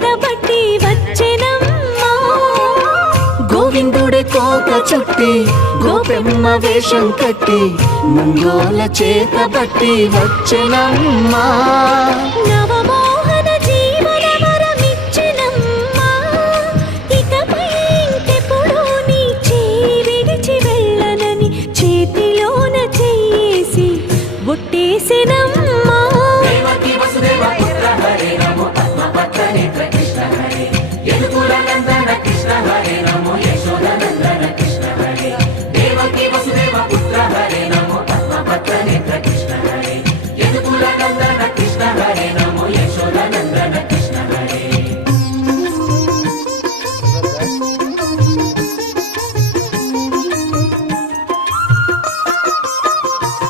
చేతబట్టి వచ్చెనమ్మా. గోవిందుడే కోక చుట్టి గోపెమ్మ వేషం కట్టి ముంగోల చేతబట్టి వచ్చెనమ్మా. నవమోహన జీవన వరమిచ్చెనమ్మా. ఇకపై ఇంకెప్పుడు నీ చేయి విడిచి వెళ్ళనని చేతిలోన చెయ్యేసి బొట్టేసెనమ్మా.